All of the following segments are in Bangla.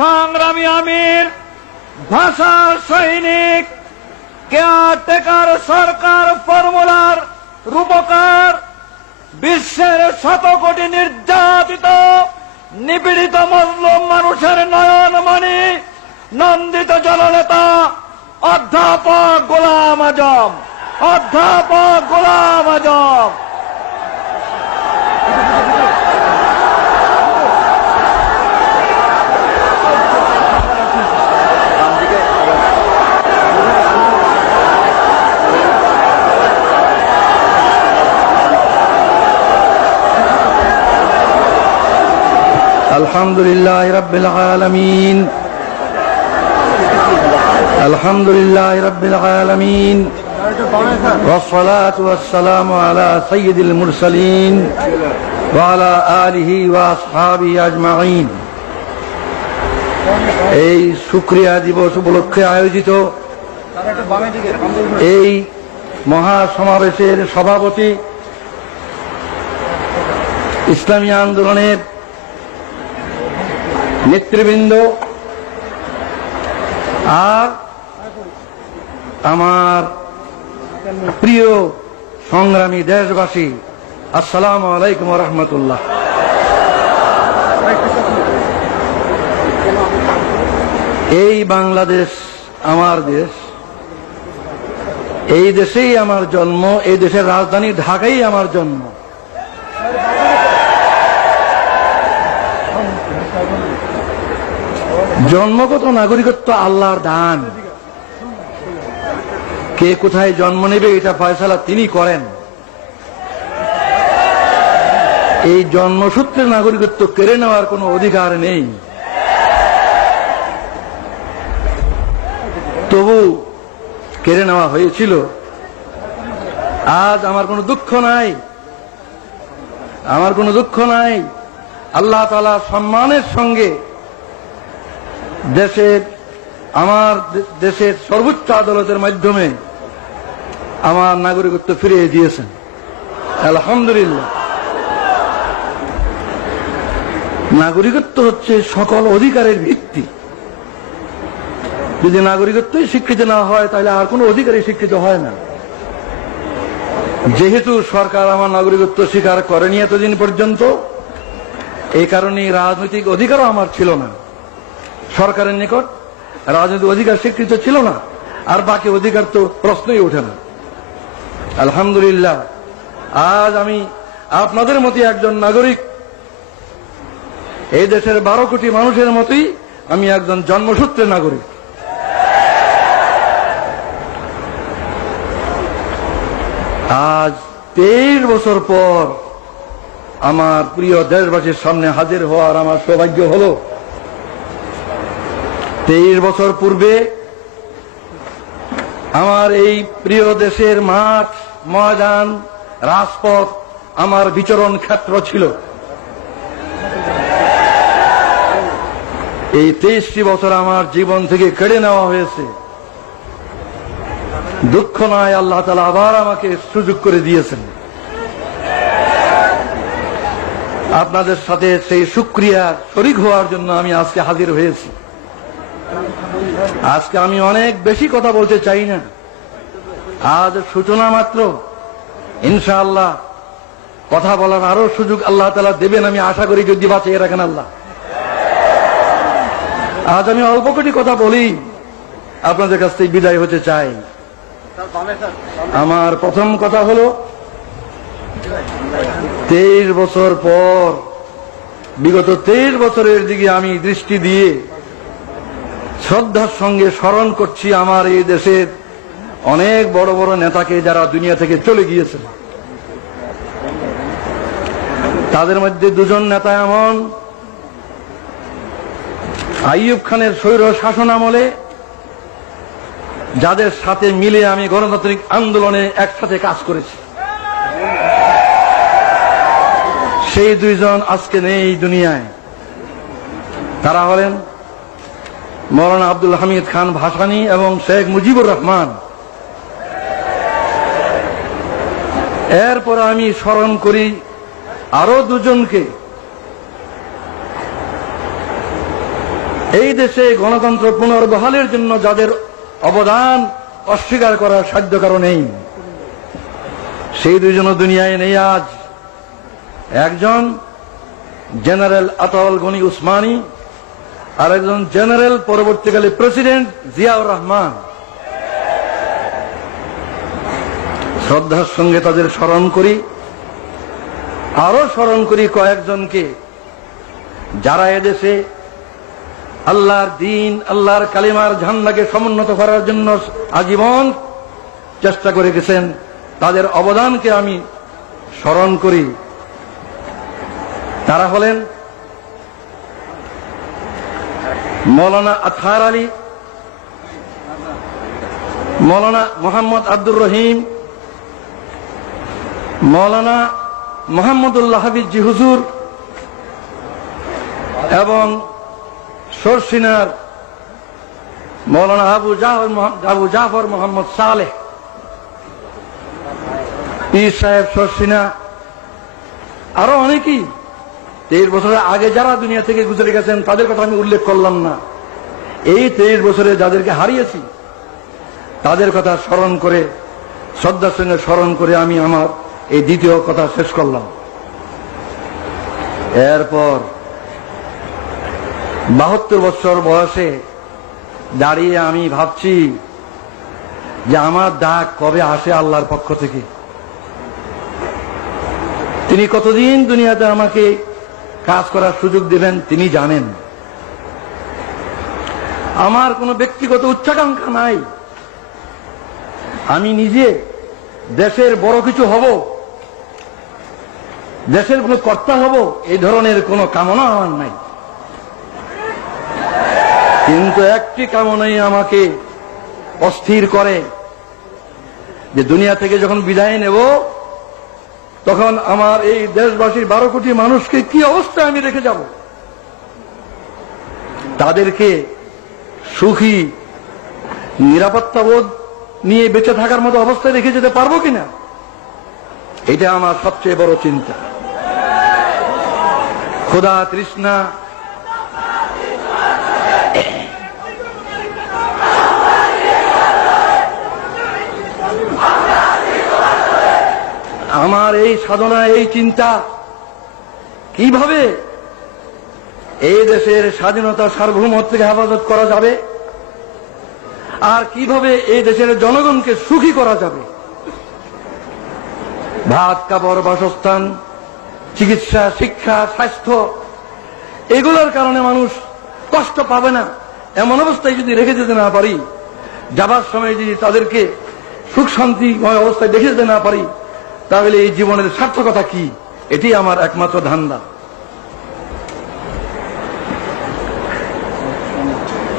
সংগ্রামী আমির, ভাষা সৈনিক, কেয়ারটেকার সরকার ফর্মুলার রূপকার, বিশ্বের শত কোটি নির্যাতিত নিপীড়িত মজলুম মানুষের নয়নমণি, নন্দিত জননেতা অধ্যাপক গোলাম আজম, অধ্যাপক গোলাম আজম। আলহামদুলিল্লাহ রাব্বিল আলামিন, আলহামদুলিল্লাহ রাব্বিল আলামিন, ওয়াসসালাতু ওয়াসসালামু আলা সাইয়্যিদিল মুরসালিন ওয়া আলা আলিহি ওয়া আসহাবিহি আজমাইন। এই শুকরিয়া দিবস উপলক্ষে আয়োজিত এই মহাসমাবেশের সভাপতি, ইসলামী আন্দোলনের নেতৃবৃন্দ, আর আমার প্রিয় সংগ্রামী দেশবাসী, আসসালামু আলাইকুম ওয়া রাহমাতুল্লাহ। এই বাংলাদেশ আমার দেশ, এই দেশেই আমার জন্ম, এই দেশের রাজধানী ঢাকাই আমার জন্ম। জন্মগত নাগরিকত্ব আল্লাহর দান। কে কোথায় জন্ম নেবে এটা ফয়সালা তিনি করেন। এই জন্মসূত্রে নাগরিকত্ব কেড়ে নেওয়ার কোনো অধিকার নেই। তবু কেড়ে নেওয়া হয়েছিল। আজ আমার কোনো দুঃখ নাই, আমার কোনো দুঃখ নাই। আল্লাহ তাআলা সম্মানের সঙ্গে আমার দেশের সর্বোচ্চ আদালতের মাধ্যমে আমার নাগরিকত্ব ফিরিয়ে দিয়েছেন, আলহামদুলিল্লাহ। নাগরিকত্ব হচ্ছে সকল অধিকারের ভিত্তি। যদি নাগরিকত্বই স্বীকৃতি না হয় তাহলে আর কোনো অধিকারই স্বীকৃত হয় না। যেহেতু সরকার আমার নাগরিকত্ব স্বীকার করেনি এতদিন পর্যন্ত, এই কারণে রাজনৈতিক অধিকারও আমার ছিল না। সরকারের নিকট রাজনৈতিক অধিকার স্বীকৃত ছিল না, আর বাকি অধিকার তো প্রশ্নই ওঠে না। আলহামদুলিল্লাহ, আজ আমি আপনাদের মতোই একজন নাগরিক। এই দেশের 12 কোটি মানুষের মতোই আমি একজন জন্মসূত্রে নাগরিক। আজ 23 বছর পর আমার প্রিয় দেশবাসীর সামনে হাজির হওয়ার আমার সৌভাগ্য হল। 23 বছর পূর্বে আমার এই প্রিয় দেশের মাঠ, ময়দান, রাজপথ আমার বিচরণ ক্ষেত্র ছিল। এই 23টি বছর আমার জীবন থেকে কেড়ে নেওয়া হয়েছে। দুঃখ নয়, আল্লাহ তাআলা আবার আমাকে সুযোগ করে দিয়েছেন। আপনাদের সাথে সেই শুকরিয়া শরীক হওয়ার জন্য আমি আজকে হাজির হয়েছি। আজকে আমি অনেক বেশি কথা বলতে চাই না। আজ সূচনা মাত্র, ইনশাআল্লাহ কথা বলার আরো সুযোগ আল্লাহ তাআলা দেবেন, আমি আশা করি, যদি বাঁচিয়ে রাখেন আল্লাহ। আজ আমি অল্প কটি কথা বলি, আপনাদের কাছ থেকে বিদায় হতে চাই। আমার প্রথম কথা হলো, 23 বছর পর, বিগত 23 বছরের দিকে আমি দৃষ্টি দিয়ে শ্রদ্ধার সঙ্গে স্মরণ করছি আমার এই দেশের অনেক বড় বড় নেতাকে, যারা দুনিয়া থেকে চলে গিয়েছেন। তাদের মধ্যে দুজন নেতা এমন, আইয়ুব খানের স্বৈর শাসন আমলে যাদের সাথে মিলে আমি গণতান্ত্রিক আন্দোলনে একসাথে কাজ করেছি, সেই দুইজন আজকে নেই দুনিয়ায়। তারা হলেন মৌলানা আব্দুল হামিদ খান ভাসানী এবং শেখ মুজিবুর রহমান। এরপর আমি স্মরণ করি আরো দুজনকে, এই দেশে গণতন্ত্র পুনর্বহালের জন্য যাদের অবদান অস্বীকার করার সাধ্য কারো নেই, সেই দুইজনও দুনিয়ায় নেই আজ। একজন জেনারেল আতাউল গনি উসমানী, আর একজন জেনারেল পরবর্তীকালে প্রেসিডেন্ট জিয়াউর রহমান। শ্রদ্ধার সঙ্গে তাদের স্মরণ করি। আরো স্মরণ করি কয়েকজনকে যারা এদেশে আল্লাহর দ্বীন, আল্লাহর কালিমার ঝান্ডাকে সমুন্নত করার জন্য আজীবন চেষ্টা করে গেছেন। তাদের অবদানকে আমি স্মরণ করি। তারা হলেন মৌলানা আতহার আলী, মৌলানা মোহাম্মদ আব্দুর রহিম, মৌলানা মোহাম্মদুল্লাহ হাফিজি হুজুর এবং সরসিনার মৌলানা আবু জাফর মোহাম্মদ সালেহ, পীর সাহেব সরসিনা, আরো অনেকেই 23 বছরের আগে যারা দুনিয়া থেকে গুজরে গেছেন তাদের কথা আমি উল্লেখ করলাম না। এই 23 বছরে যাদেরকে হারিয়েছি তাদের কথা স্মরণ করে, শ্রদ্ধার সঙ্গে স্মরণ করে আমি আমার এই দ্বিতীয় কথা শেষ করলাম। এরপর 72 বছর বয়সে দাঁড়িয়ে আমি ভাবছি যে আমার ডাক কবে আসে আল্লাহর পক্ষ থেকে। তিনি কতদিন দুনিয়াতে আমাকে কাজ করার সুযোগ দেবেন তিনি জানেন। আমার কোনো ব্যক্তিগত উচ্চাকাঙ্ক্ষা নাই। আমি নিজে দেশের বড় কিছু হব, দেশের কোনো কর্তা হব, এই ধরনের কোনো কামনা আমার নাই। কিন্তু একটি কামনাই আমাকে অস্থির করে যে দুনিয়া থেকে যখন বিদায় নেব তখন আমার এই দেশবাসীর 12 কোটি মানুষকে কি অবস্থায় আমি রেখে যাব। তাদেরকে সুখী নিরাপত্তাবোধ নিয়ে বেঁচে থাকার মতো অবস্থায় রেখে যেতে পারবো কিনা, এটা আমার সবচেয়ে বড় চিন্তা। ক্ষুধা তৃষ্ণা আমার এই সাধনা, এই চিন্তা কিভাবে এই দেশের স্বাধীনতা সার্বভৌমত্বকে হেফাজত করা যাবে আর কিভাবে এই দেশের জনগণকে সুখী করা যাবে। ভাত, কাপড়, বাসস্থান, চিকিৎসা, শিক্ষা, স্বাস্থ্য, এগুলোর কারণে মানুষ কষ্ট পাবে না এমন অবস্থায় যদি রেখে যেতে না পারি, যাবার সময় যদি তাদেরকে সুখ শান্তিময় অবস্থায় দেখে যেতে না পারি, তাহলে এই জীবনের সার্থকতা কি? এটি আমার একমাত্র ধান্দা।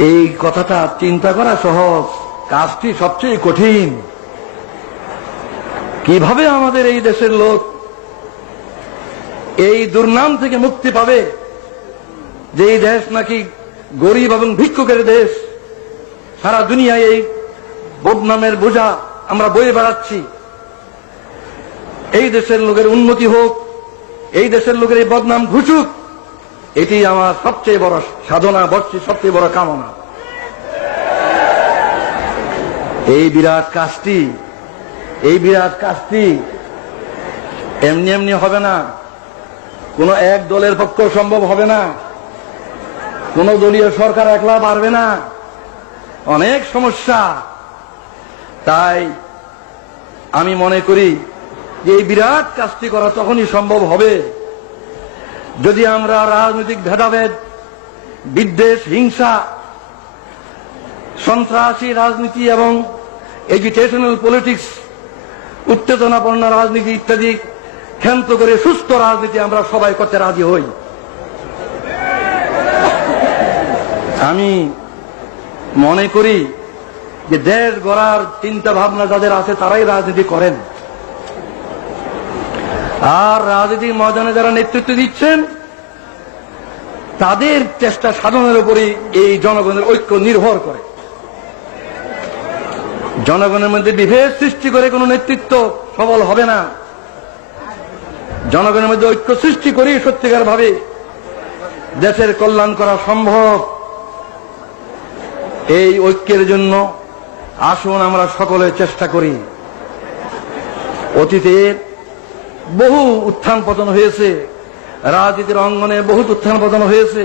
এই কথাটা চিন্তা করা সহজ, কাজটি সবচেয়ে কঠিন। কিভাবে আমাদের এই দেশের লোক এই দুর্নাম থেকে মুক্তি পাবে যে এই দেশ নাকি গরিব এবং ভিক্ষুকের দেশ। সারা দুনিয়ায় এই বদনামের বোঝা আমরা বয়ে বেড়াচ্ছি। এই দেশের লোকের উন্নতি হোক, এই দেশের লোকের এই বদনাম ঘুচুক, এটি আমার সবচেয়ে বড় সাধনা, সবচেয়ে বড় কামনা। এই বিরাট কাজটি এমনি এমনি হবে না, কোন এক দলের পক্ষে সম্ভব হবে না, কোন দলীয় সরকার একলা পারবে না, অনেক সমস্যা। তাই আমি মনে করি যে এই বিরাট কাজটি করা তখনই সম্ভব হবে যদি আমরা রাজনৈতিক ভেদাভেদ, বিদ্বেষ, হিংসা, সন্ত্রাসী রাজনীতি এবং এজিটেশনাল পলিটিক্স, উত্তেজনাপূর্ণ রাজনীতি ইত্যাদি ক্ষান্ত করে সুস্থ রাজনীতি আমরা সবাই করতে রাজি হই। আমি মনে করি যে দেশ গড়ার চিন্তা ভাবনা যাদের আছে তারাই রাজনীতি করেন, আর রাজনীতির ময়দানে যারা নেতৃত্ব দিচ্ছেন তাদের চেষ্টা সাধনের উপরই এই জনগণের ঐক্য নির্ভর করে। জনগণের মধ্যে বিভেদ সৃষ্টি করে কোন নেতৃত্ব সফল হবে না। জনগণের মধ্যে ঐক্য সৃষ্টি করেই সত্যিকার ভাবে দেশের কল্যাণ করা সম্ভব। এই ঐক্যের জন্য আসুন আমরা সকলে চেষ্টা করি। অতীতের বহু উত্থান পতন হয়েছে, রাজনীতির অঙ্গনে বহুত উত্থান পতন হয়েছে।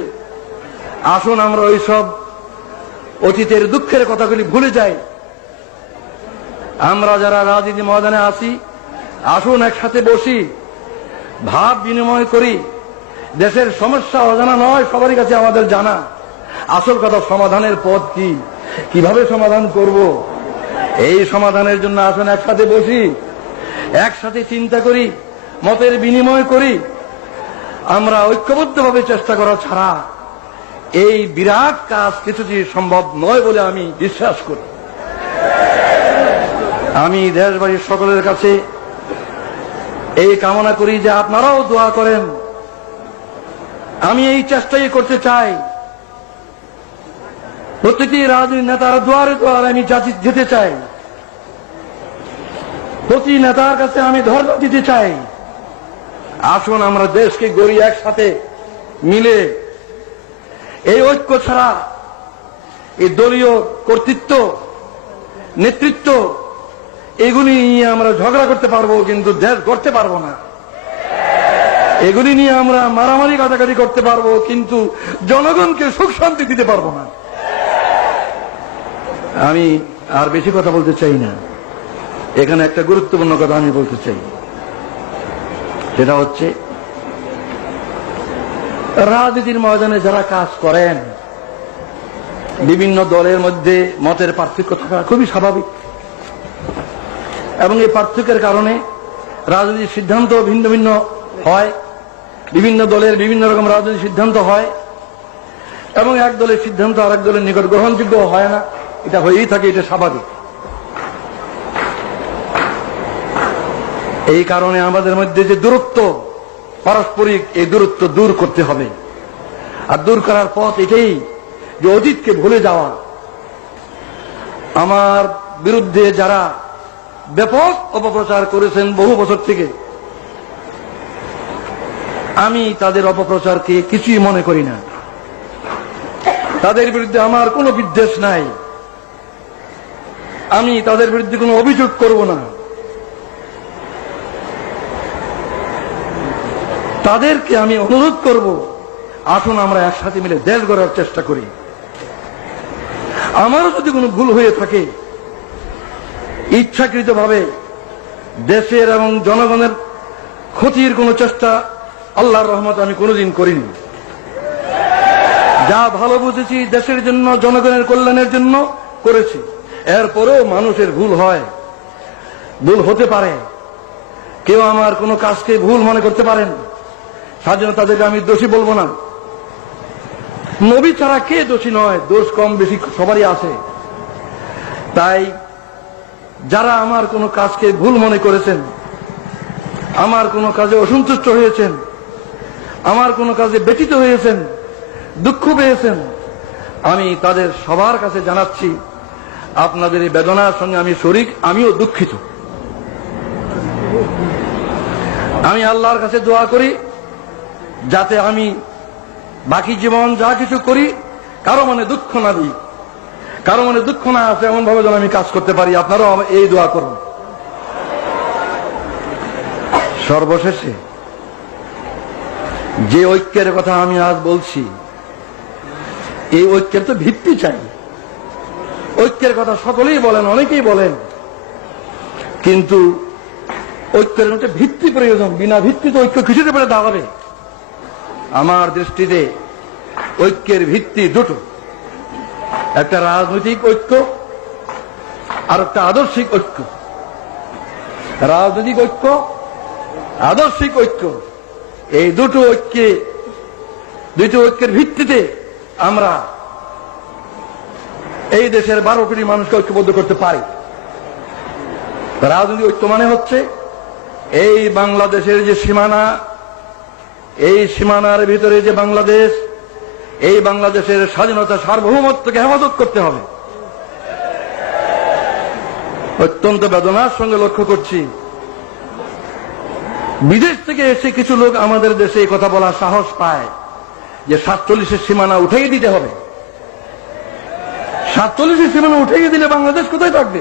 আসুন আমরা ওইসব অতীতের দুঃখের কথাগুলি ভুলে যাই। আমরা যারা রাজনীতি ময়দানে আছি, আসুন একসাথে বসি, ভাব বিনিময় করি। দেশের সমস্যা অজানা নয়, সবারই কাছে আমাদের জানা। আসল কথা সমাধানের পথ কি, কিভাবে সমাধান করব, এই সমাধানের জন্য আসুন একসাথে বসি, একসাথে চিন্তা করি, মতের বিনিময় করি। আমরা ঐক্যবদ্ধভাবে চেষ্টা করা ছাড়া এই বিরাট কাজ কিছুটি সম্ভব নয় বলে আমি বিশ্বাস করি। আমি দেশবাসীর সকলের কাছে এই কামনা করি যে আপনারাও দোয়া করেন। আমি এই চেষ্টাই করতে চাই, প্রতিটি রাজনৈতিক নেতার দুয়ারে দুয়ারে আমি যেতে চাই, প্রতি নেতার কাছে আমি ধর্ম দিতে চাই। আসুন আমরা দেশকে গড়ি একসাথে মিলে। এই ঐক্য ছাড়া এই দলীয় কর্তৃত্ব, নেতৃত্ব, এগুলি নিয়ে আমরা ঝগড়া করতে পারবো, কিন্তু দেশ গড়তে পারবো না। এগুলি নিয়ে আমরা মারামারি কাটাকাটি করতে পারবো, কিন্তু জনগণকে সুখ শান্তি দিতে পারবো না। আমি আর বেশি কথা বলতে চাই না। এখানে একটা গুরুত্বপূর্ণ কথা আমি বলতে চাই, সেটা হচ্ছে রাজনীতির ময়দানে যারা কাজ করেন, বিভিন্ন দলের মধ্যে মতের পার্থক্য থাকা খুবই স্বাভাবিক, এবং এই পার্থক্যের কারণে রাজনৈতিক সিদ্ধান্ত ভিন্ন ভিন্ন হয়। বিভিন্ন দলের বিভিন্ন রকম রাজনৈতিক সিদ্ধান্ত হয়, এবং এক দলের সিদ্ধান্ত আরেক দলের নিকট গ্রহণযোগ্য হয় না। এটা হয়েই থাকে, এটা স্বাভাবিক। এই কারণে আমাদের মধ্যে যে দূরত্ব পারস্পরিক, এই দূরত্ব দূর করতে হবে। আর দূর করার পথ এটাই যে অতীতকে ভুলে যাওয়া। আমার বিরুদ্ধে যারা ব্যাপক অপপ্রচার করেছেন বহু বছর থেকে, আমি তাদের অপপ্রচারকে কিছুই মনে করি না। তাদের বিরুদ্ধে আমার কোনো বিদ্বেষ নাই, আমি তাদের বিরুদ্ধে কোনো অভিযোগ করব না। তাদেরকে আমি অনুরোধ করব, আসুন আমরা একসাথে মিলে দেশ গড়ার চেষ্টা করি। আমারও যদি কোনো ভুল হয়ে থাকে, ইচ্ছাকৃতভাবে দেশের এবং জনগণের ক্ষতির কোনো চেষ্টা আল্লাহর রহমতে আমি কোনোদিন করিনি। যা ভালো বুঝেছি দেশের জন্য, জনগণের কল্যাণের জন্য করেছি। এরপরেও মানুষের ভুল হয়, ভুল হতে পারে। কেউ আমার কোনো কাজকে ভুল মনে করতে পারেন, তার জন্য তাদেরকে আমি দোষী বলবো না। নবী ছাড়া কে দোষী নয়? দোষ কম বেশি সবারই আছে। তাই যারা আমার কোনো কাজকে ভুল মনে করেছেন, আমার কোনো কাজে অসন্তুষ্ট হয়েছেন, আমার কোনো কাজে ব্যথিত হয়েছেন, দুঃখ পেয়েছেন, আমি তাদের সবার কাছে জানাচ্ছি, আপনাদের এই বেদনার সঙ্গে আমি শরীক, আমিও দুঃখিত। আমি আল্লাহর কাছে দোয়া করি যাতে আমি বাকি জীবন যা কিছু করি কারো মনে দুঃখ না দিই, কারো মনে দুঃখ না আসে এমন ভাবে যেন আমি কাজ করতে পারি। আপনারাও এই দোয়া করুন। সর্বশেষে যে ঐক্যের কথা আমি আজ বলছি, এই ঐক্যের তো ভিত্তি চাই। ঐক্যের কথা সকলেই বলেন, অনেকেই বলেন, কিন্তু ঐক্যের মধ্যে ভিত্তি প্রয়োজন। বিনা ভিত্তিতে ঐক্য কিছুতে পেরে দাঁড়াবে। আমার দৃষ্টিতে ঐক্যের ভিত্তি দুটো, একটা রাজনৈতিক ঐক্য আর একটা আদর্শিক ঐক্য। রাজনৈতিক ঐক্য, আদর্শিক ঐক্য, এই দুটো ঐক্যের ভিত্তিতে আমরা এই দেশের 12 কোটি মানুষকে ঐক্যবদ্ধ করতে পারি। রাজনৈতিক ঐক্য মানে হচ্ছে এই বাংলাদেশের যে সীমানা, এই সীমানার ভিতরে যে বাংলাদেশ, এই বাংলাদেশের স্বাধীনতা, সার্বভৌমত্বকে হেফাজত করতে হবে। অত্যন্ত বেদনার সঙ্গে লক্ষ্য করছি, বিদেশ থেকে এসে কিছু লোক আমাদের দেশে এই কথা বলার সাহস পায় যে 47-এর সীমানা উঠিয়ে দিতে হবে। 47 সীমানা উঠে দিলে বাংলাদেশ কোথায় থাকবে?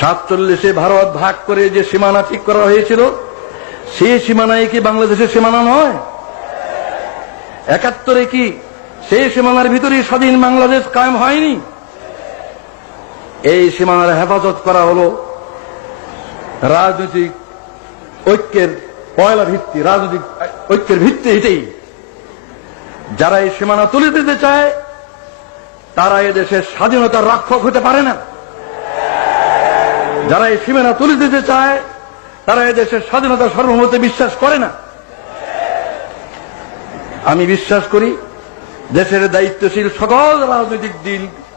47 ভারত ভাগ করে যে সীমানা ঠিক করা হয়েছিল, সেই সীমানায় কি বাংলাদেশের সীমানা নয়? 71 কি সেই সীমানার ভিতরে স্বাধীন বাংলাদেশ কায়েম হয়নি? এই সীমানার হেফাজত করা হলো রাজনৈতিক ঐক্যের পয়লা ভিত্তি, রাজনৈতিক ঐক্যের ভিত্তি। এটাই যারা এই সীমানা তুলে দিতে চায় তারা এদেশের স্বাধীনতার রক্ষক হতে পারে না। যারা এই সীমানা তুলে দিতে চায় তারা এদেশের স্বাধীনতার সার্বভৌমত্বে বিশ্বাস করে না। আমি বিশ্বাস করি দেশের দায়িত্বশীল সকল রাজনৈতিক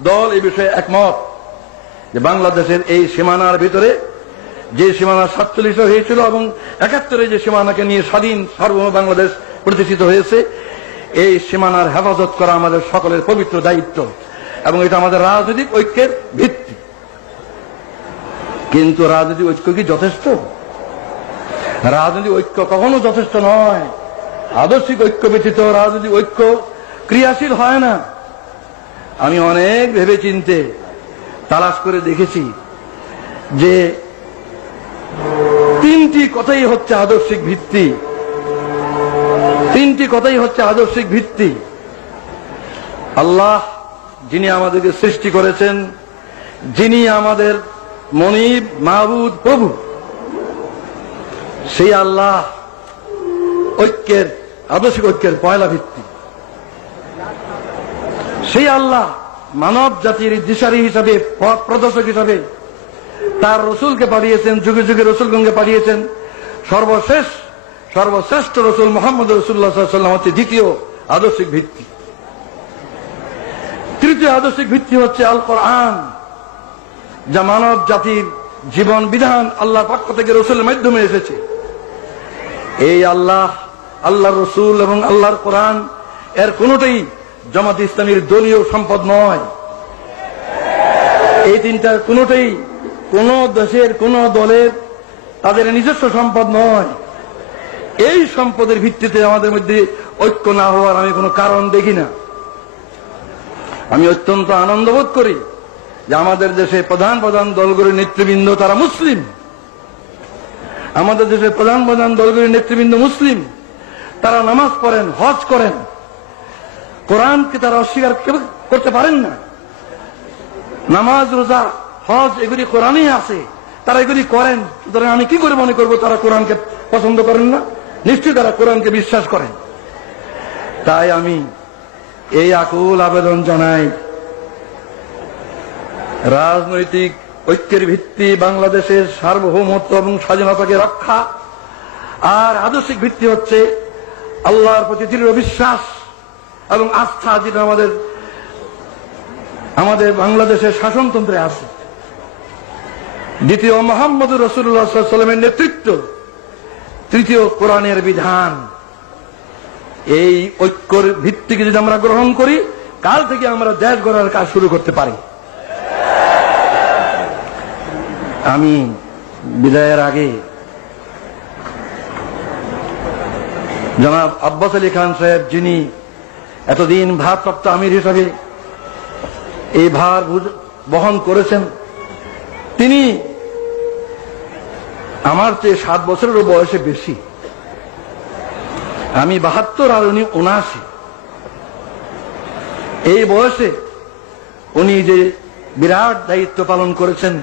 দল এই বিষয়ে একমত যে বাংলাদেশের এই সীমানার ভিতরে যে সীমানা 47 হয়েছিল এবং 71 যে সীমানাকে নিয়ে স্বাধীন সার্বভৌম বাংলাদেশ প্রতিষ্ঠিত হয়েছে, এই সীমানার হেফাজত করা আমাদের সকলের পবিত্র দায়িত্ব এবং এটা আমাদের রাজনৈতিক ঐক্যের ভিত্তি। কিন্তু রাজনৈতিক ঐক্য কি যথেষ্ট? রাজনৈতিক ঐক্য কখনো যথেষ্ট নয়। আদর্শিক ঐক্য ব্যতীত রাজনৈতিক ঐক্য ক্রিয়াশীল হয় না। আমি অনেক ভেবে চিন্তে তালাশ করে দেখেছি যে 3টি কথাই হচ্ছে আদর্শিক ভিত্তি। 3টি কথাই হচ্ছে আদর্শিক ভিত্তি। আল্লাহ যিনি আমাদেরকে সৃষ্টি করেছেন, যিনি আমাদের মনিব, মাহবুদ, প্রভু, সেই আল্লাহ ঐক্যের, আদর্শিক ঐক্যের পয়লা ভিত্তি। সেই আল্লাহ মানব জাতির দিশারি হিসাবে, পথ প্রদর্শক হিসাবে তার রসুলকে পাঠিয়েছেন, যুগে যুগে রসুলগণকে পাঠিয়েছেন। সর্বশ্রেষ্ঠ রসুল মুহাম্মদ রাসূলুল্লাহ সাল্লাল্লাহু আলাইহি ওয়াসাল্লাম হচ্ছে দ্বিতীয় আদর্শিক ভিত্তি। তৃতীয় আদর্শিক ভিত্তি হচ্ছে আল কোরআন, যা মানব জাতির জীবন বিধান আল্লাহর পক্ষ থেকে রসুলের মাধ্যমে এসেছে। এই আল্লাহ, আল্লাহর রসুল এবং আল্লাহর কোরআন এর কোনটাই জামাত ইসলামীর দলীয় সম্পদ নয়। এই তিনটার কোনটাই কোন দেশের কোন দলের তাদের নিজস্ব সম্পদ নয়। এই সম্পদের ভিত্তিতে আমাদের মধ্যে ঐক্য না হওয়ার আমি কোনো কারণ দেখি না। আমি অত্যন্ত আনন্দ বোধ করি যে আমাদের দেশে প্রধান প্রধান দলগুলির নেতৃবৃন্দ তারা মুসলিম। আমাদের দেশের প্রধান প্রধান দলগুলির নেতৃবৃন্দ মুসলিম। তারা নামাজ পড়েন, হজ করেন, কোরআনকে তারা অস্বীকার করতে পারেন না। নামাজ, রোজা, হজ এগুলি কোরআনই আছে, তারা এগুলি করেন। সুতরাং আমি কি করে মনে করবো তারা কোরআনকে পছন্দ করেন না? নিশ্চয়ই তারা কোরআনকে বিশ্বাস করেন। তাই আমি এই আকুল আবেদন জানাই, রাজনৈতিক ঐক্যের ভিত্তি বাংলাদেশের সার্বভৌমত্ব এবং স্বাধীনতাকে রক্ষা, আর আদর্শিক ভিত্তি হচ্ছে আল্লাহর প্রতি দৃঢ় বিশ্বাস এবং আস্থা, যেটা আমাদের বাংলাদেশের শাসনতন্ত্রে আছে। দ্বিতীয় মুহাম্মদ রাসূলুল্লাহ সাল্লাল্লাহু আলাইহি ওয়াসাল্লামের নেতৃত্ব, তৃতীয় কোরআনের বিধান। এই ঐক্যের ভিত্তিকে যদি আমরা গ্রহণ করি, কাল থেকে আমরা দেশ গড়ার কাজ শুরু করতে পারি। আমি বিদায়ের আগে জনাব আব্বাস আলী খান সাহেব, যিনি এতদিন ভারপ্রাপ্ত আমির হিসাবে এই ভার বহন করেছেন, তিনি আমার চেয়ে 7 বছরেরও বয়সে বেশি। আমি 72 আর উনি 79। এই বয়সে উনি যে বিরাট দায়িত্ব পালন করেছেন,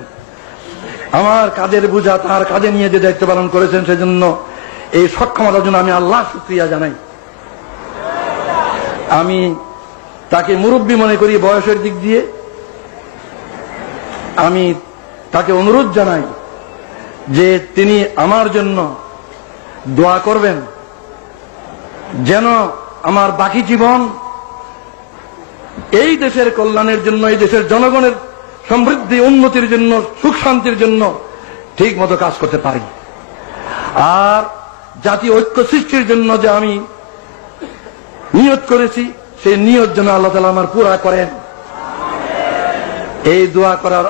আমার কাঁধের বোঝা তার কাঁধে নিয়ে যে দায়িত্ব পালন করেছেন, সেজন্য এই সক্ষমতার জন্য আমি আল্লাহ শুকরিয়া জানাই। আমি তাকে মুরব্বী মনে করি বয়সের দিক দিয়ে। আমি তাকে অনুরোধ জানাই যে তিনি আমার জন্য দোয়া করবেন, যেন আমার বাকি জীবন এই দেশের কল্যাণের জন্য, এই দেশের জনগণের সমৃদ্ধি উন্নতির জন্য, সুখ শান্তির জন্য ঠিক মতো কাজ করতে পারি। আর জাতীয় ঐক্য সৃষ্টির জন্য যে আমি নিয়ত করেছি, সেই নিয়ত যেন আল্লাহ তাআলা আমার পুরা করেন, এই দোয়া করার